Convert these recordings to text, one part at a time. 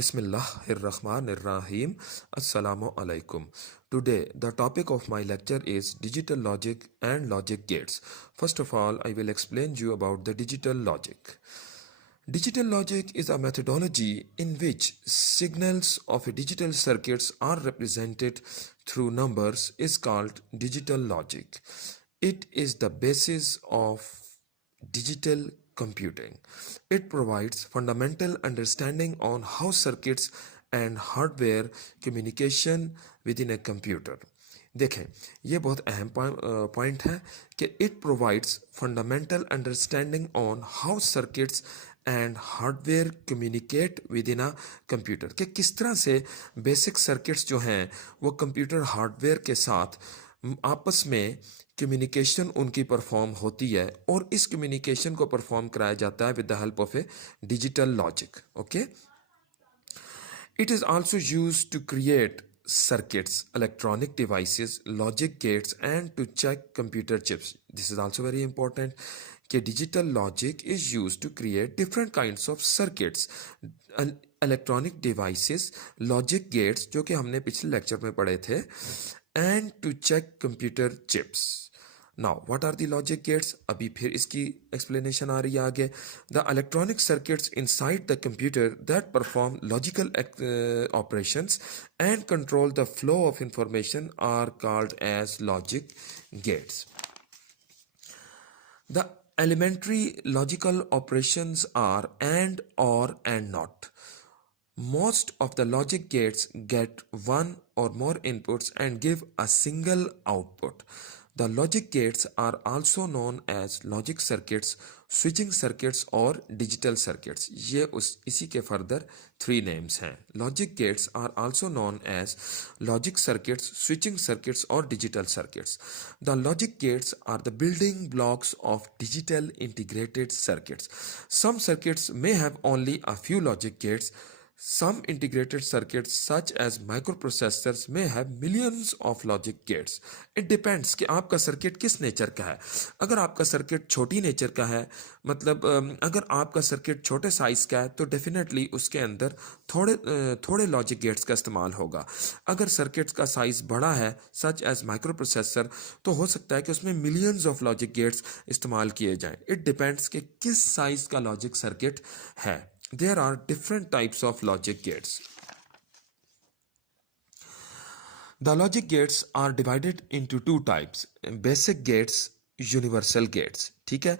Bismillahirrahmanirrahim. Assalamu alaikum. Today, the topic of my lecture is digital logic and logic gates. First of all, I will explain you about the digital logic. Digital logic is a methodology in which signals of a digital circuits are represented through numbers is called digital logic. It is the basis of digital computing. It provides fundamental understanding on how circuits and hardware communication within a computer. देखें, ये बहुत अहम point है कि it provides fundamental understanding on how circuits and hardware communicate with in a computer, कि किस तरह से बेसिक सर्किट्स जो हैं वो कंप्यूटर हार्डवेयर के साथ आपस में कम्युनिकेशन उनकी परफॉर्म होती है, और इस कम्युनिकेशन को परफॉर्म कराया जाता है with the help of a digital logic. Okay, it is also used to create circuits, electronic devices, logic gates, and to check computer chips. This is also very important कि digital logic is used to create different kinds of circuits, electronic devices, logic gates जो कि हमने पिछले lecture में पढ़े थे, and to check computer chips. Now, what are the logic gates? अभी फिर इसकी explanation आ रही है आगे. The electronic circuits inside the computer that perform logical operations and control the flow of information are called as logic gates. The elementary logical operations are and, or, and not. Most of the logic gates get one or more inputs and give a single output. The logic gates are also known as logic circuits, switching circuits और digital circuits. ये इसी के further three names हैं. Logic gates are also known as logic circuits, switching circuits और digital circuits. The logic gates are the building blocks of digital integrated circuits. Some circuits may have only a few logic gates. Some integrated circuits such as microprocessors may have millions of logic gates. It depends कि आपका circuit किस nature का है. अगर आपका circuit छोटी nature का है, मतलब अगर आपका सर्किट छोटे साइज का है, तो डेफिनेटली उसके अंदर थोड़े लॉजिक गेट्स का इस्तेमाल होगा. अगर सर्किट का साइज बड़ा है सच एज माइक्रोप्रोसेसर, तो हो सकता है कि उसमें मिलियंस ऑफ लॉजिक गेट्स इस्तेमाल किए जाएं. इट डिपेंड्स कि किस साइज का लॉजिक सर्किट है. There are different types of logic gates. The logic gates are divided into two types: basic gates, universal gates. ठीक है,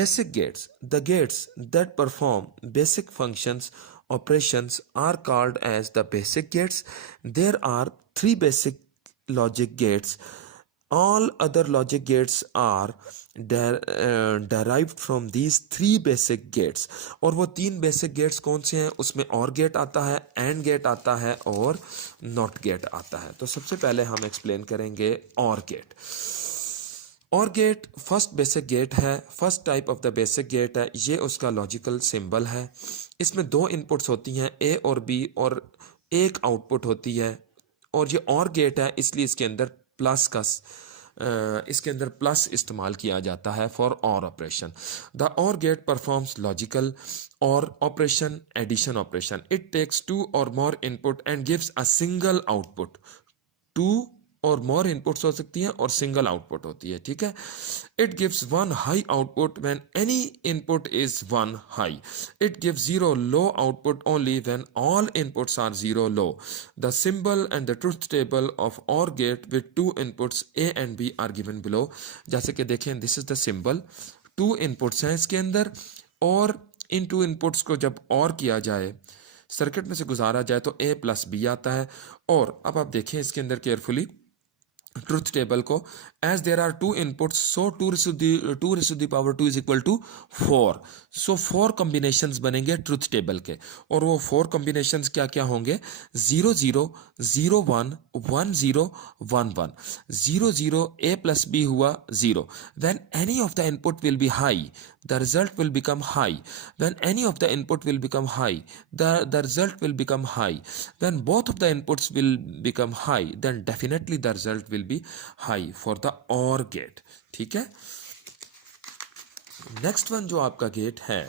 basic gates, the gates that perform basic functions, operations are called as the basic gates. There are three basic logic gates. All other logic gates are derived from these three basic gates. और वो तीन basic gates कौन से हैं? उसमें और gate आता है, एंड गेट आता है और नॉट गेट आता है. तो सबसे पहले हम एक्सप्लेन करेंगे और गेट. और गेट फर्स्ट बेसिक गेट है, first type of the basic gate है. ये उसका लॉजिकल सिंबल है. इसमें दो इनपुट्स होती हैं, ए और बी, और एक आउटपुट होती है. और ये और गेट है, इसलिए इसके अंदर प्लस का इसके अंदर प्लस इस्तेमाल किया जाता है for or operation. The or gate performs logical or operation, addition operation. It takes two or more input and gives a single output. Two or more inputs हो सकती हैं और सिंगल आउटपुट होती है. ठीक है, it gives one high output when any input is one high. It gives zero low output only when all inputs are zero low. The symbol and the truth table of or gate with two inputs A and B are given below. जैसे कि देखें, this is the symbol. Two inputs हैं इसके अंदर, और इन to inputs को जब और किया जाए, सर्किट में से गुजारा जाए, तो ए प्लस बी आता है. और अब आप देखें इसके अंदर केयरफुली ट्रुथ टेबल को, as there are two inputs, so two raise to the power 2 is equal to 4. So 4 combinations बनेंगे ट्रुथ टेबल के, और वो 4 कॉम्बिनेशंस क्या क्या होंगे? 0 0 0 1 1 0 1 1. 0 0 a प्लस b हुआ 0. When any of the input will be high, the result will become high. When any of the input will become high, the result will become high. When both of the inputs will become high, then definitely the result will be high for the OR gate. ठीक है, next one जो आपका gate है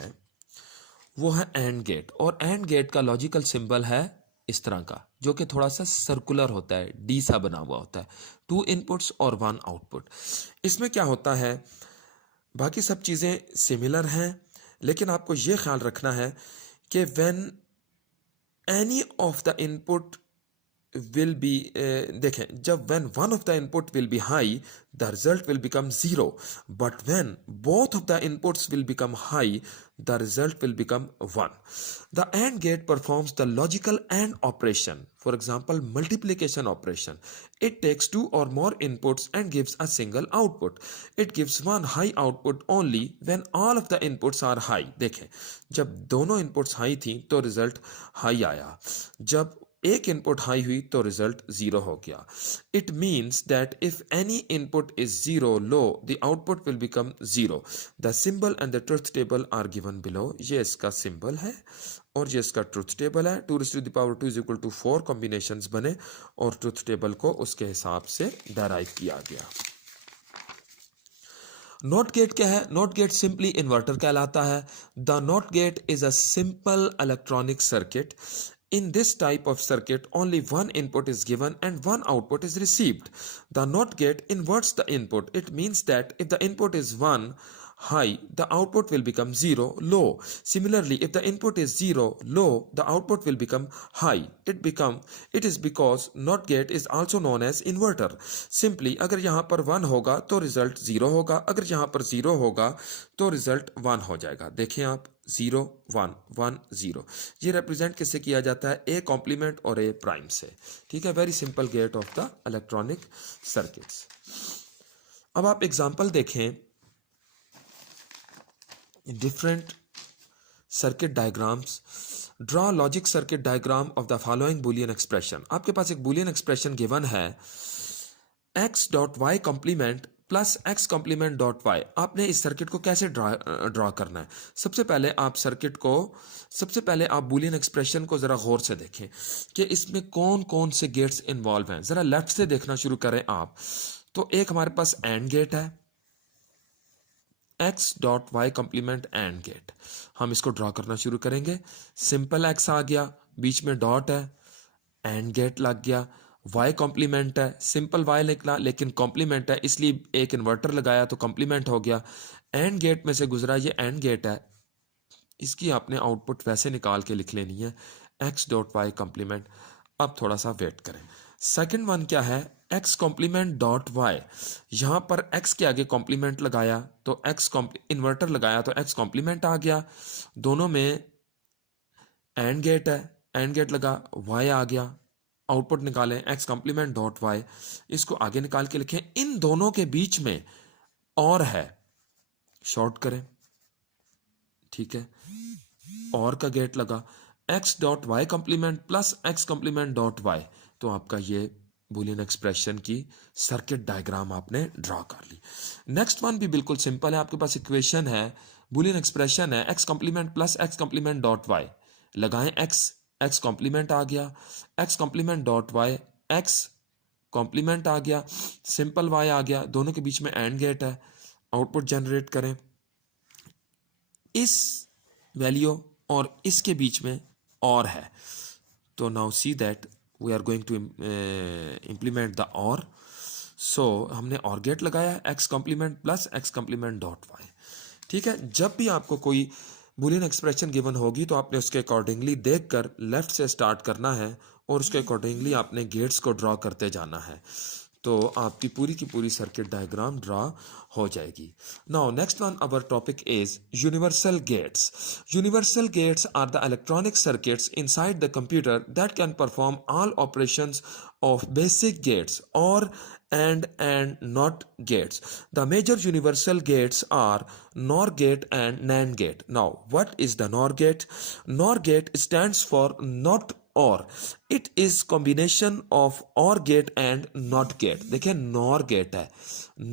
वो है and gate, और and gate का logical symbol है इस तरह का, जो कि थोड़ा सा सर्कुलर होता है, डी सा बना हुआ होता है, 2 इनपुट्स और 1 आउटपुट। इसमें क्या होता है, बाकी सब चीज़ें सिमिलर हैं, लेकिन आपको ये ख्याल रखना है कि when any of the input will be देखें, जब when one of the input will be high, the result will become 0, but when both of the inputs will become high, the result will become 1. The AND gate performs the logical AND operation, for example multiplication operation. It takes 2 or more inputs and gives a single output. It gives one high output only when all of the inputs are high. देखें, जब दोनों inputs high थी तो result high आया, जब एक input high हुई तो रिजल्ट 0 हो गया. It means that if any input is 0 low, the output will become 0. The symbol and the truth table are given below. ये इसका सिंबल है और ये इसका ट्रुथ टेबल है. 2 raised to the power 2 is equal to 4 combinations बने और truth table को उसके हिसाब से डेराइव किया गया. नॉट गेट क्या है? नॉट गेट सिंपली इन्वर्टर कहलाता है. The not gate is a simple electronic circuit. In this type of circuit, only one input is given and one output is received. The NOT gate inverts the input. It means that if the input is 1 high, the output will become 0 low. Similarly, if the input is 0 low, the output will become high. It is because NOT gate is also known as inverter. Simply, अगर यहाँ पर 1 होगा तो result 0 होगा, अगर यहाँ पर 0 होगा तो रिजल्ट 1 हो जाएगा. देखें आप, 0 1 1 0. ये रिप्रेजेंट किससे किया जाता है? ए कॉम्प्लीमेंट और ए प्राइम से. ठीक है, very simple gate of the electronic circuits. अब आप एग्जांपल देखें different circuit diagrams. Draw logic circuit diagram of the following Boolean expression. आपके पास एक बुलियन एक्सप्रेशन गिवन है, X dot Y complement plus X complement dot Y. आपने इस circuit को कैसे ड्रॉ करना है? सबसे पहले आप बुलियन एक्सप्रेशन को ज़रा गौर से देखें कि इसमें कौन कौन से गेट्स इन्वॉल्व हैं. ज़रा लेफ्ट से देखना शुरू करें आप. तो एक हमारे पास एंड गेट है, X dot Y complement and gate. हम इसको ड्रॉ करना शुरू करेंगे. सिंपल एक्स आ गया, बीच में डॉट है, एंड गेट लग गया. वाई कॉम्प्लीमेंट है, सिंपल वाई निकला लेकिन कॉम्प्लीमेंट है इसलिए एक इन्वर्टर लगाया तो कॉम्प्लीमेंट हो गया. एंड गेट में से गुजरा, ये एंड गेट है, इसकी आपने आउटपुट वैसे निकाल के लिख लेनी है, एक्स डॉट वाई कॉम्प्लीमेंट. अब थोड़ा सा वेट करें. सेकंड वन क्या है? X complement dot Y. यहां पर एक्स के आगे कॉम्प्लीमेंट लगाया तो इन्वर्टर लगाया तो एक्स कॉम्प्लीमेंट आ गया. दोनों में एंड गेट है, एंड गेट लगा, वाई आ गया. आउटपुट निकालें, एक्स कॉम्प्लीमेंट डॉट वाई. इसको आगे निकाल के लिखें. इन दोनों के बीच में और है, शॉर्ट करें. ठीक है, और का गेट लगा, X dot Y complement plus X complement dot Y. तो आपका ये बुलियन एक्सप्रेशन की सर्किट डायग्राम आपने ड्रॉ कर ली. नेक्स्ट वन भी बिल्कुल सिंपल है. आपके पास इक्वेशन है, बुलियन एक्सप्रेशन है, X complement plus X complement dot Y. लगाएं एक्स कॉम्प्लीमेंट आ गया, X complement dot Y, X complement आ गया, सिंपल वाई आ गया. दोनों के बीच में एंड गेट है. आउटपुट जनरेट करें. इस वैल्यू और इसके बीच में और है. तो now see that we are going to implement the or. सो हमने और गेट लगाया, X complement plus X complement dot Y. ठीक है, जब भी आपको कोई बुलियन एक्सप्रेशन गिवन होगी तो आपने उसके अकॉर्डिंगली देखकर लेफ्ट से स्टार्ट करना है और उसके अकॉर्डिंगली आपने गेट्स को ड्रॉ करते जाना है. तो आपकी पूरी की पूरी सर्किट डायग्राम ड्रॉ हो जाएगी. Now next one our topic is universal gates. Universal gates are the electronic circuits inside the computer that can perform all operations of basic gates or and not gates. The major universal gates are NOR gate and NAND gate. Now, what is the NOR gate? NOR gate stands for not or. It is combination of OR gate and NOT gate. देखिए NOR gate है,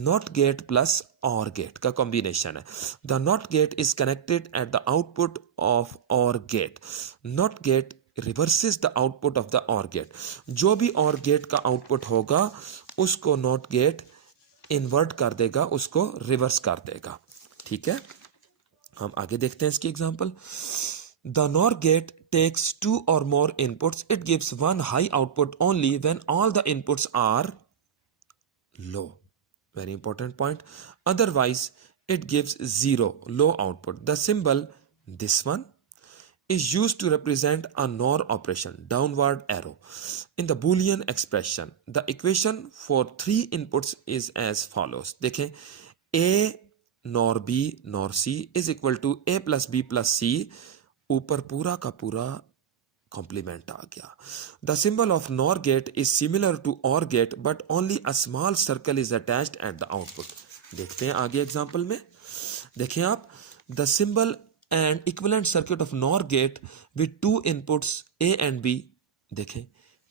NOT gate plus OR gate का combination है. The NOT gate is connected at the output of OR gate. NOT gate reverses the output of the or gate. जो भी or gate का output होगा उसको not gate invert कर देगा, उसको रिवर्स कर देगा. ठीक है, हम आगे देखते हैं इसकी example. The NOR gate takes two or more inputs. It gives one high output only when all the inputs are low. Very important point. Otherwise, it gives zero, low output. The symbol, this one, is used to represent a NOR operation, downward arrow. In the Boolean expression, the equation for three inputs is as follows. देखें, A NOR B NOR C is equal to A plus B plus C. ऊपर पूरा का पूरा complement आ गया. The symbol of NOR gate is similar to OR gate, but only a small circle is attached at the output. देखते हैं आगे example में. देखें आप, the symbol and equivalent circuit of NOR gate with two inputs A and B. देखें,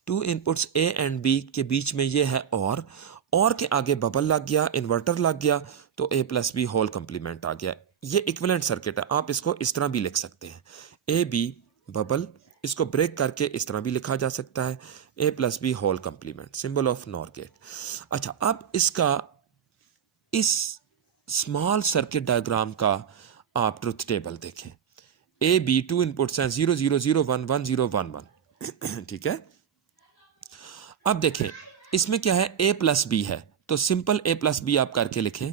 two inputs A and B के बीच में ये है और के आगे बबल लग गया, इन्वर्टर लग गया, तो A plus B whole complement आ गया. ये इक्विवेलेंट सर्किट है. आप इसको इस तरह भी लिख सकते हैं, ए बी बबल, इसको ब्रेक करके इस तरह भी लिखा जा सकता है, A plus B whole complement, symbol of NOR gate. अच्छा, अब इसका इस स्मॉल सर्किट डायग्राम का आप ट्रुथ टेबल देखें. ए बी टू इनपुट्स हैं, 0 0 0 1 1 0 1 1. ठीक है. अब देखें इसमें क्या है, ए प्लस बी है, तो सिंपल ए प्लस बी आप करके लिखें.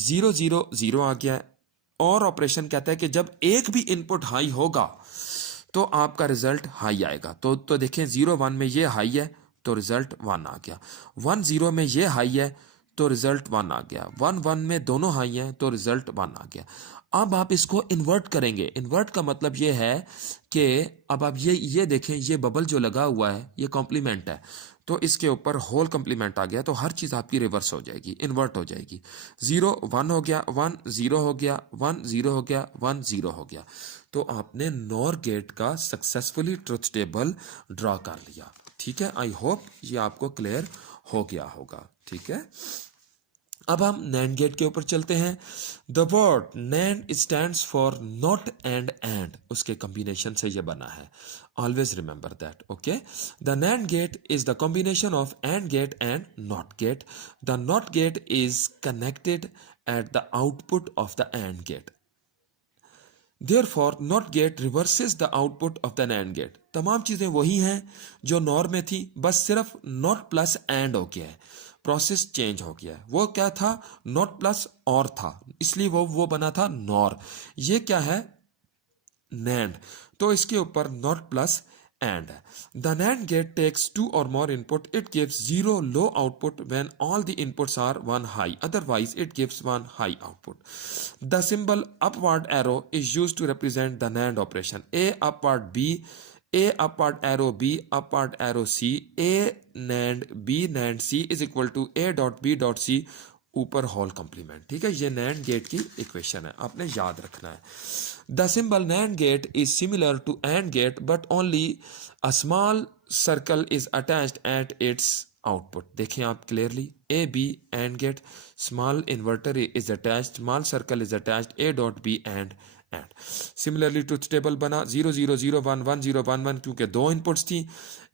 0 0 0 आ गया. और ऑपरेशन कहता है कि जब एक भी इनपुट हाई होगा तो आपका रिजल्ट हाई आएगा. तो देखें 0 1 में ये हाई है तो रिजल्ट 1 आ गया. 1 0 में ये हाई है तो रिजल्ट 1 आ गया. 1 1 में दोनों हाई हैं तो रिजल्ट 1 आ गया. अब आप इसको इन्वर्ट करेंगे. इन्वर्ट का मतलब ये है कि अब आप ये देखें, ये बबल जो लगा हुआ है ये कॉम्प्लीमेंट है, तो इसके ऊपर होल कंप्लीमेंट आ गया, तो हर चीज़ आपकी रिवर्स हो जाएगी, इन्वर्ट हो जाएगी. 0 1 हो गया, 1 0 हो गया, 1 0 हो गया, 1 0 हो गया. तो आपने NOR गेट का सक्सेसफुली ट्रुथ टेबल ड्रॉ कर लिया. ठीक है, आई होप ये आपको क्लियर हो गया होगा. ठीक है. अब हम NAND गेट के ऊपर चलते हैं. The word NAND stands for not and उसके कॉम्बिनेशन से ये बना है. Always remember that. Okay. The NAND gate is the combination of AND gate and NOT gate. The NOT gate is connected at the output of the AND gate. Therefore, NOT gate reverses the output of the NAND gate. तमाम चीज़ें वही हैं जो NOR में थी, बस सिर्फ NOT plus AND हो गया है, प्रोसेस चेंज हो गया है. वो क्या था, NOT प्लस OR था, इसलिए वो बना था NOR. ये क्या है, NAND, तो इसके ऊपर NOT प्लस AND है. The NAND gate takes two or more input. It gives 0 low output when all the inputs are 1 high. Otherwise, it gives 1 high output. The symbol upward arrow is used to represent the NAND operation. A upward B, A upward arrow B, upward arrow C. A NAND B NAND C is equal to A dot B dot C. ऊपर whole complement. ठीक है, ये NAND gate की equation है, आपने याद रखना है. The symbol NAND gate is similar to AND gate, but only a small circle is attached at its output. देखें आप clearly, A B AND gate, small inverter is attached, small circle is attached, A dot B and AND. Similarly truth table बना. 0 0 0 1 1 0 1 1, क्योंकि दो inputs थी.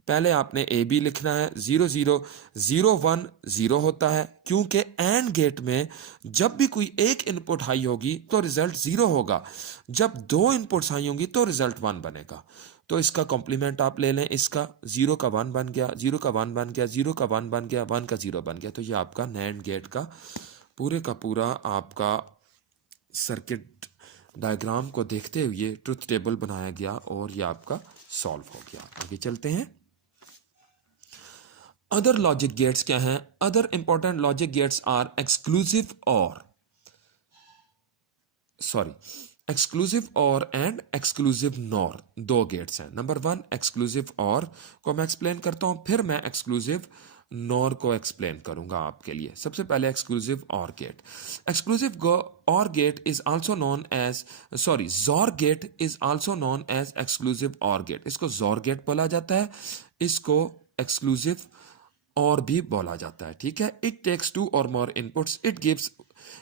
पहले आपने A B लिखना है. 0 0 0 1 0 होता है, क्योंकि AND गेट में जब भी कोई एक इनपुट हाई होगी तो रिजल्ट 0 होगा, जब दो इनपुट्स हाई होंगी तो रिजल्ट 1 बनेगा. तो इसका कॉम्प्लीमेंट आप ले लें, इसका 0 का 1 बन गया, 0 का 1 बन गया, 0 का 1 बन गया, 1 का 0 बन गया. तो ये आपका NAND गेट का पूरा आपका सर्किट डायग्राम को देखते हुए ट्रुथ टेबल बनाया गया और ये आपका सॉल्व हो गया. आगे चलते हैं. अदर लॉजिक गेट्स क्या हैं? Other important logic gates are exclusive or and exclusive nor. दो गेट्स हैं. नंबर 1 एक्सक्लूसिव और को मैं एक्सप्लेन करता हूं, फिर मैं एक्सक्लूसिव नॉर को एक्सप्लेन करूंगा आपके लिए. सबसे पहले exclusive or gate. Exclusive or gate is also known as XOR gate is also known as exclusive or gate. इसको जोर गेट बोला जाता है, इसको एक्सक्लूसिव और भी बोला जाता है. ठीक है. इट टेक्स 2 और मोर इनपुट्स. इट गिव्स,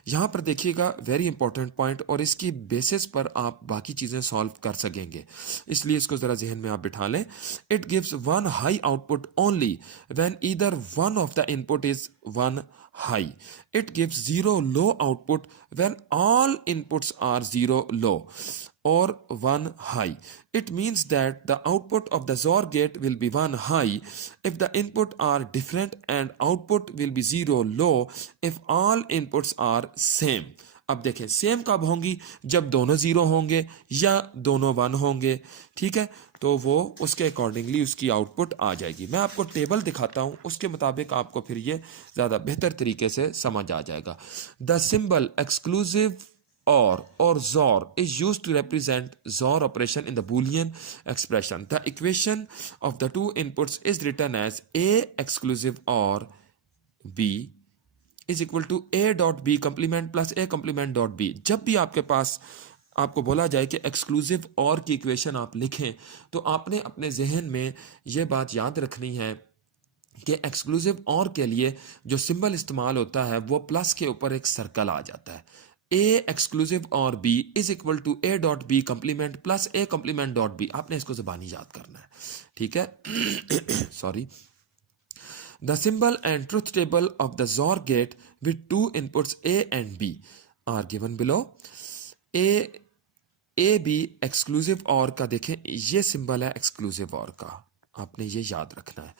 यहां पर देखिएगा वेरी इंपॉर्टेंट पॉइंट, और इसकी बेसिस पर आप बाकी चीजें सॉल्व कर सकेंगे, इसलिए इसको जरा जहन में आप बिठा लें. It gives 1 high output only when either one of the input is 1 high. It gives 0 low output when all inputs are 0 low or 1 high. It means that the output of the XOR gate will be 1 high if the input are different and output will be 0 low if all inputs are same. अब देखें same कब होंगी, जब दोनों zero होंगे या दोनों one होंगे, ठीक है, तो वो उसके अकॉर्डिंगली उसकी आउटपुट आ जाएगी। मैं आपको टेबल दिखाता हूं, उसके मुताबिक आपको फिर ये ज़्यादा बेहतर तरीके से समझ आ जाएगा। The symbol exclusive or XOR is used to represent XOR operation in the Boolean expression. The equation of the two inputs is written as A exclusive OR B is equal to A dot B complement plus A complement dot B. जब भी आपके पास आपको बोला जाए कि exclusive और की equation आप लिखें, तो आपने अपने जहन में ये बात याद रखनी है कि एक्सक्लूसिव और के लिए जो सिंबल इस्तेमाल होता है वो प्लस के ऊपर एक सर्कल आ जाता है। A exclusive or B is equal to A dot B complement plus A complement dot B. आपने इसको ज़बानी याद करना है, ठीक है। Sorry. The symbol and truth table of the XOR gate with two inputs A and B are given below. A B exclusive और का देखें, ये सिंबल है एक्सक्लूसिव और का, आपने ये याद रखना है।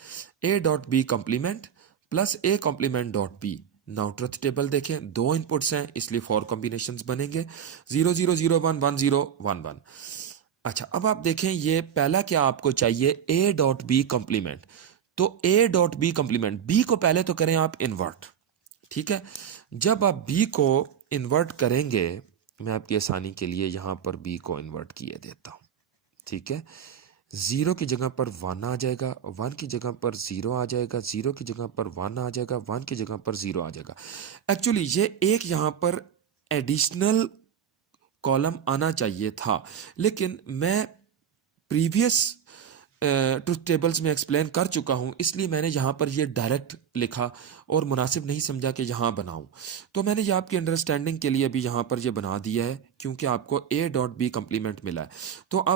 A dot B complement plus A complement dot B. Now truth table देखें, दो इनपुट्स हैं इसलिए 4 कॉम्बिनेशंस बनेंगे, 0 0 0 1 1 0 1 1। अच्छा, अब आप देखें ये पहला क्या आपको चाहिए, A डॉट बी कॉम्प्लीमेंट। तो A dot B complement, B को पहले तो करें आप इन्वर्ट, ठीक है। जब आप बी को इन्वर्ट करेंगे, मैं आपकी आसानी के लिए यहां पर बी को इन्वर्ट किए देता हूं, ठीक है। 0 की जगह पर 1 आ जाएगा, 1 की जगह पर 0 आ जाएगा, 0 की जगह पर 1 आ जाएगा, 1 की जगह पर 0 आ जाएगा। एक्चुअली ये एक यहां पर एडिशनल कॉलम आना चाहिए था, लेकिन मैं प्रीवियस ट्रुथ टेबल्स में एक्सप्लेन कर चुका हूं, इसलिए मैंने यहाँ पर ये डायरेक्ट लिखा और मुनासिब नहीं समझा कि यहाँ बनाऊं। तो मैंने ये आपकी अंडरस्टैंडिंग के लिए अभी यहाँ पर ये बना दिया है, क्योंकि आपको A डॉट बी कम्प्लीमेंट मिला है। तो अब